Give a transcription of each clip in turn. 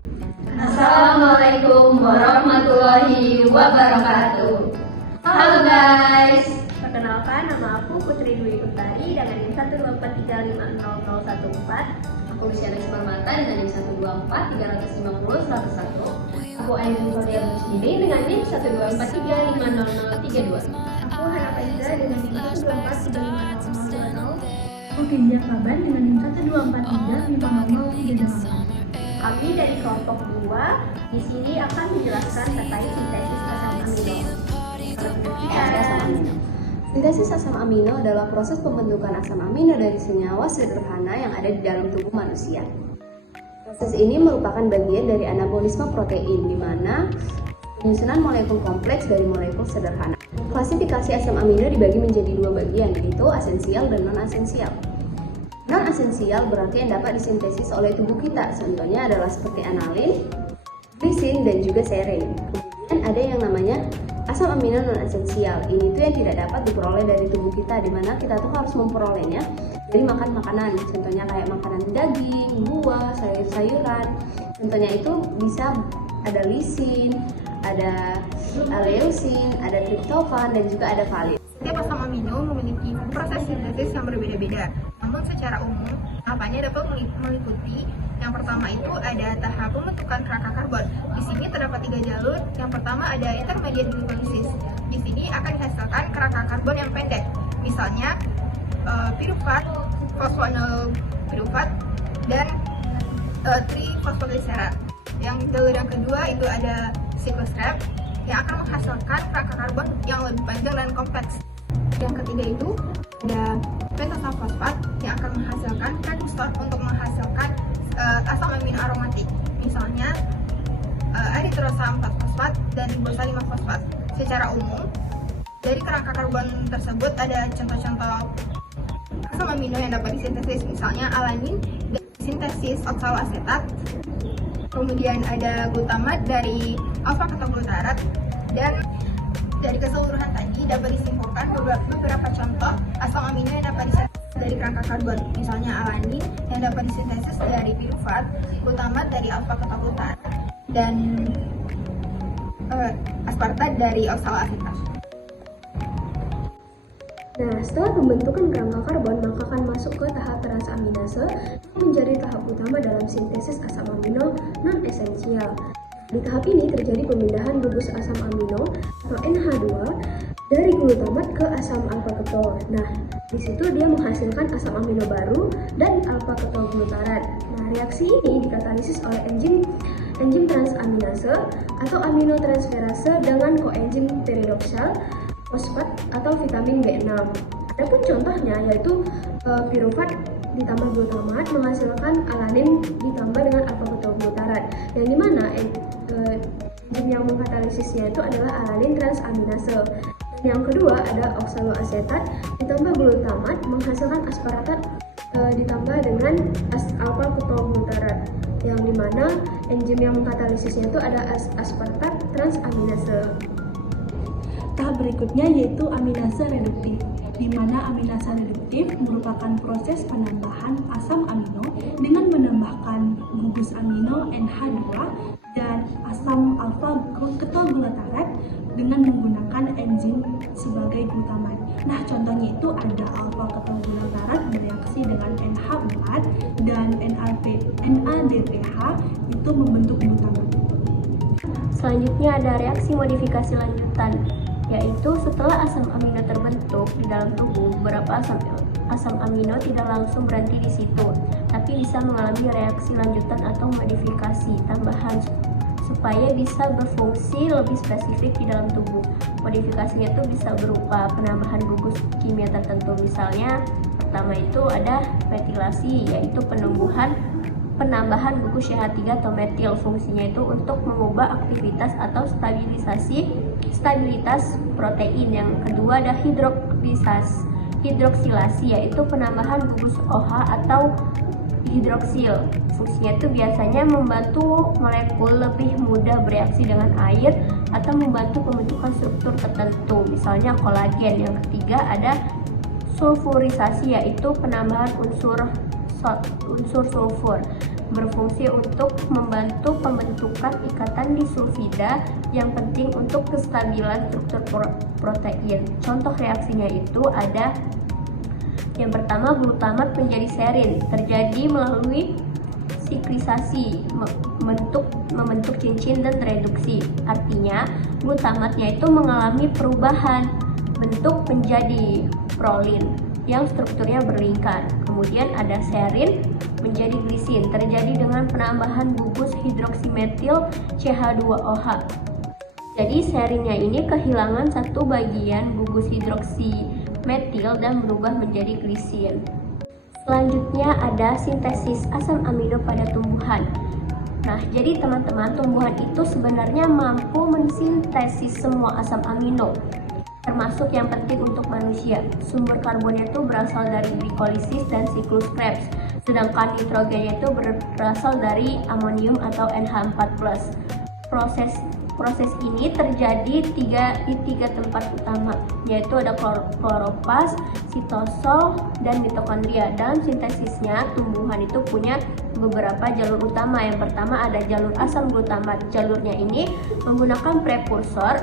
Assalamualaikum warahmatullahi wabarakatuh. Halo guys. Perkenalkan, nama aku Putri Dwi Utari dengan NIM 124350014. Aku Luciana Ismarmata dengan NIM 124350101. Aku Ainul Gloria Busdini dengan NIM 124350032. Aku Hana Faiza dengan NIM 124350020. Aku Kenja Faban dengan NIM 124350038. Kami dari kelompok 2 di sini akan menjelaskan terkait sintesis asam amino. Sintesis asam amino adalah proses pembentukan asam amino dari senyawa sederhana yang ada di dalam tubuh manusia. Proses ini merupakan bagian dari anabolisme protein, di mana penyusunan molekul kompleks dari molekul sederhana. Klasifikasi asam amino dibagi menjadi dua bagian, yaitu esensial dan non-esensial. Non-esensial berarti yang dapat disintesis oleh tubuh kita, contohnya adalah seperti analin, glisin, dan juga serin. Kemudian ada yang namanya asam amino non-esensial. Ini tuh yang tidak dapat diperoleh dari tubuh kita, di mana kita tuh harus memperolehnya dari makan makanan, contohnya kayak makanan daging, buah, sayur-sayuran. Contohnya itu bisa ada lisin, ada leusin, ada triptofan, dan juga ada valin. Setiap asam amino memiliki proses sintesis yang berbeda-beda. Namun secara umum, tahapannya dapat meliputi yang pertama itu ada tahap pembentukan kerangka karbon. Di sini terdapat 3 jalur. Yang pertama ada intermediate glycolysis. Di sini akan dihasilkan kerangka karbon yang pendek. Misalnya pirufat, fosfonol pirufat, dan trifosfoglycerat. Yang jalur yang kedua itu ada cyclostrep yang akan menghasilkan kerangka karbon yang lebih panjang dan kompleks. Yang ketiga itu ada pentosal fosfat yang akan menghasilkan precursor untuk menghasilkan asam amino aromatik, misalnya eritrosa 4 fosfat dan ribosa 5 fosfat. Secara umum, dari kerangka karbon tersebut ada contoh-contoh asam amino yang dapat disintesis, misalnya alanin dari sintesis oksaloasetat, kemudian ada glutamat dari alfa ketoglutarate, dan dari keseluruhan tadi dapat disimpulkan beberapa contoh asam amino yang dapat disintesis dari kerangka karbon, misalnya alanin yang dapat disintesis dari pirufat, glutamat dari alfa ketoglutarate, dan aspartat dari oksaloasetat. Nah, setelah pembentukan kerangka karbon, maka akan masuk ke tahap transaminase yang menjadi tahap utama dalam sintesis asam amino non-esensial. Di tahap ini terjadi pemindahan gugus asam amino atau NH2 dari glutamat ke asam alfa ketol. Nah, di situ dia menghasilkan asam amino baru dan alfa ketol glutarat. Nah, reaksi ini dikatalisis oleh enzim transaminase atau aminotransferase dengan koenzim peridoksal, fosfat atau vitamin B6. Adapun contohnya yaitu pirufat ditambah glutamat menghasilkan alanin ditambah dengan alfa ketol glutarat, yang dimana enzim yang mengkatalisisnya itu adalah alanin transaminase. Yang kedua ada oksaloasetat ditambah glutamat menghasilkan aspartat ditambah dengan alfa ketol glutarat, yang dimana enzim yang mengkatalisisnya itu ada aspartat transaminase. Tahap berikutnya yaitu aminase reduktif, di mana aminase reduktif merupakan proses penambahan asam amino dengan menambahkan gugus amino NH2 dan asam alfa ketol glutarat dengan menggunakan enzim sebagai glutamat. Nah, contohnya itu ada alfa ketol glutarat bereaksi dengan NH4 dan NADPH itu membentuk glutamat. Selanjutnya ada reaksi modifikasi lanjutan, yaitu setelah asam amino terbentuk di dalam tubuh, beberapa asam amino tidak langsung berhenti di situ, tapi bisa mengalami reaksi lanjutan atau modifikasi tambahan supaya bisa berfungsi lebih spesifik di dalam tubuh. Modifikasinya itu bisa berupa penambahan gugus kimia tertentu, misalnya pertama itu ada metilasi, yaitu penambahan gugus CH3 atau metil. Fungsinya itu untuk mengubah aktivitas atau stabilitas protein. Yang kedua ada hidroksilasi, yaitu penambahan gugus OH atau hidroksil. Fungsinya itu biasanya membantu molekul lebih mudah bereaksi dengan air atau membantu pembentukan struktur tertentu, misalnya kolagen. Yang ketiga ada sulfurisasi, yaitu penambahan unsur sulfur. berfungsi untuk membantu pembentukan ikatan disulfida yang penting untuk kestabilan struktur protein. Contoh reaksinya itu ada yang pertama, glutamat menjadi serin, terjadi melalui siklisasi, membentuk cincin dan reduksi. Artinya, glutamatnya itu mengalami perubahan bentuk menjadi prolin yang strukturnya berlingkar. Kemudian ada serin menjadi glisin, terjadi dengan penambahan gugus hidroksimetil CH2OH. Jadi serinnya ini kehilangan satu bagian gugus hidroksimetil dan berubah menjadi glisin. Selanjutnya ada sintesis asam amino pada tumbuhan. Nah, jadi teman-teman, tumbuhan itu sebenarnya mampu mensintesis semua asam amino, termasuk yang penting untuk manusia. Sumber karbonnya itu berasal dari glikolisis dan siklus Krebs, sedangkan nitrogennya itu berasal dari amonium atau NH4+. Proses ini terjadi di tiga tempat utama, yaitu ada kloroplas, sitosol, dan mitokondria. Dalam sintesisnya, tumbuhan itu punya beberapa jalur utama. Yang pertama ada jalur asam glutamat. Jalurnya ini menggunakan prekursor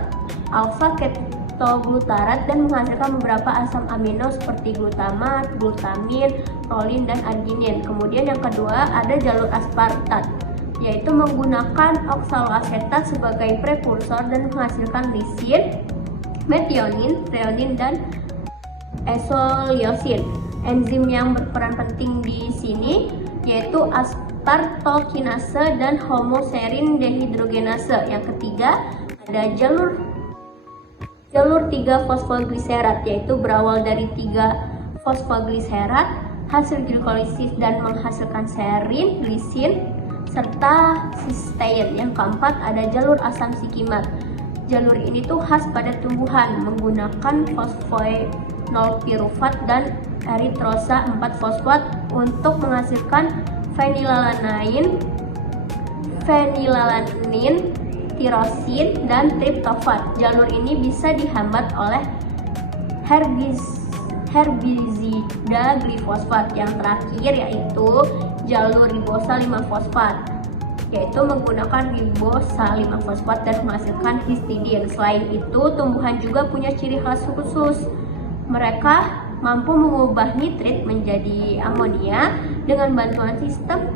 alfa ketoglutarat dan menghasilkan beberapa asam amino seperti glutamat, glutamin, prolin, dan arginin. Kemudian yang kedua ada jalur aspartat, yaitu menggunakan oksaloasetat sebagai prekursor dan menghasilkan lisin, metionin, threonin, dan isoleucin. Enzim yang berperan penting di sini yaitu aspartokinase dan homoserin dehidrogenase. Yang ketiga ada jalur 3-fosfogliserat, yaitu berawal dari 3 fosfogliserat, hasil glikolisis dan menghasilkan serin, glisin, serta sistein. Yang keempat ada jalur asam sikimat. Jalur ini tuh khas pada tumbuhan, menggunakan fosfoenolpirufat dan eritrosa 4-fosfat untuk menghasilkan fenilalanin, tirosin, dan triptofan. Jalur ini bisa dihambat oleh herbizida glifosfat. Yang terakhir yaitu jalur ribosa 5-fosfat, yaitu menggunakan ribosa 5-fosfat dan menghasilkan histidin. Selain itu, tumbuhan juga punya ciri khas khusus. Mereka mampu mengubah nitrit menjadi amonia dengan bantuan sistem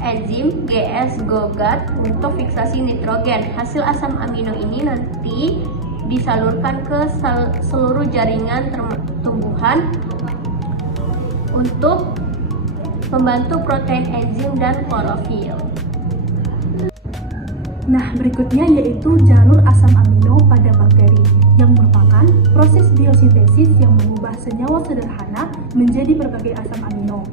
enzim GS-GOGAT untuk fiksasi nitrogen. Hasil asam amino ini nanti disalurkan ke seluruh jaringan tumbuhan untuk membantu protein, enzim, dan klorofil. Nah, berikutnya yaitu jalur asam amino pada bakteri, yang merupakan proses biosintesis yang mengubah senyawa sederhana menjadi berbagai asam amino.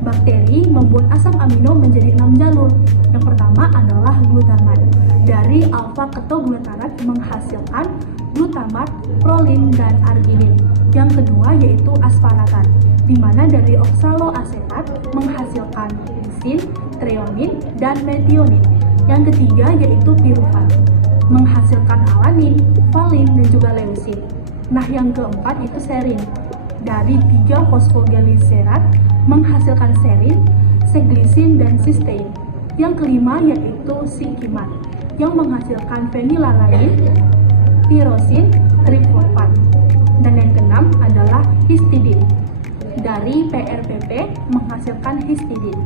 Bakteri membuat asam amino menjadi 6 jalur. Yang pertama adalah glutamat. Dari alfa ketoglutarat menghasilkan glutamat, prolin, dan arginin. Yang kedua yaitu aspartat, di mana dari oksaloasetat menghasilkan lisin, threonin, dan metionin. Yang ketiga yaitu pirufat, menghasilkan alanin, valin, dan juga leusin. Nah, yang keempat itu serin. Dari 3 fosfogliserat menghasilkan serin, seglisin, dan sistein. Yang kelima yaitu sikimat, yang menghasilkan fenilalanin, tirosin, triptofan. Dan yang keenam adalah histidin. Dari PRPP menghasilkan histidin.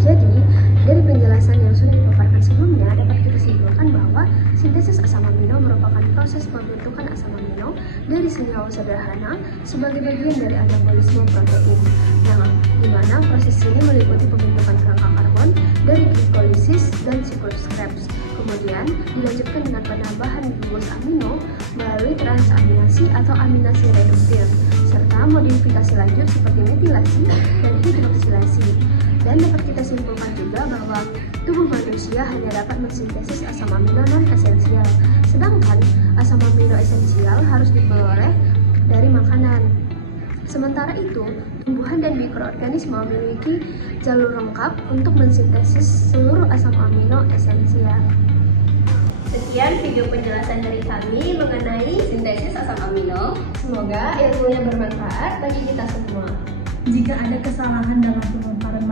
Jadi, dari penjelasan yang sudah dipaparkan sebelumnya, dapat kita simpulkan bahwa sintesis asam amino merupakan proses pembentukan asam amino dari senyawa sederhana sebagai bagian dari anabolisme protein, yang dimana proses ini meliputi pembentukan kerangka karbon dari glikolisis dan siklus Krebs. Kemudian dilanjutkan dengan penambahan gugus amino melalui transaminasi atau aminasi reduktif, serta modifikasi lanjut seperti metilasi dan hidroksilasi. Dan dapat kita simpulkan juga bahwa tubuh manusia hanya dapat mensintesis asam amino non-esensial, sedangkan asam amino esensial harus diperoleh dari makanan. Sementara itu, tumbuhan dan mikroorganisme memiliki jalur lengkap untuk mensintesis seluruh asam amino esensial. Sekian video penjelasan dari kami mengenai sintesis asam amino. Semoga ilmunya bermanfaat bagi kita semua. Jika ada kesalahan dalam pemaparan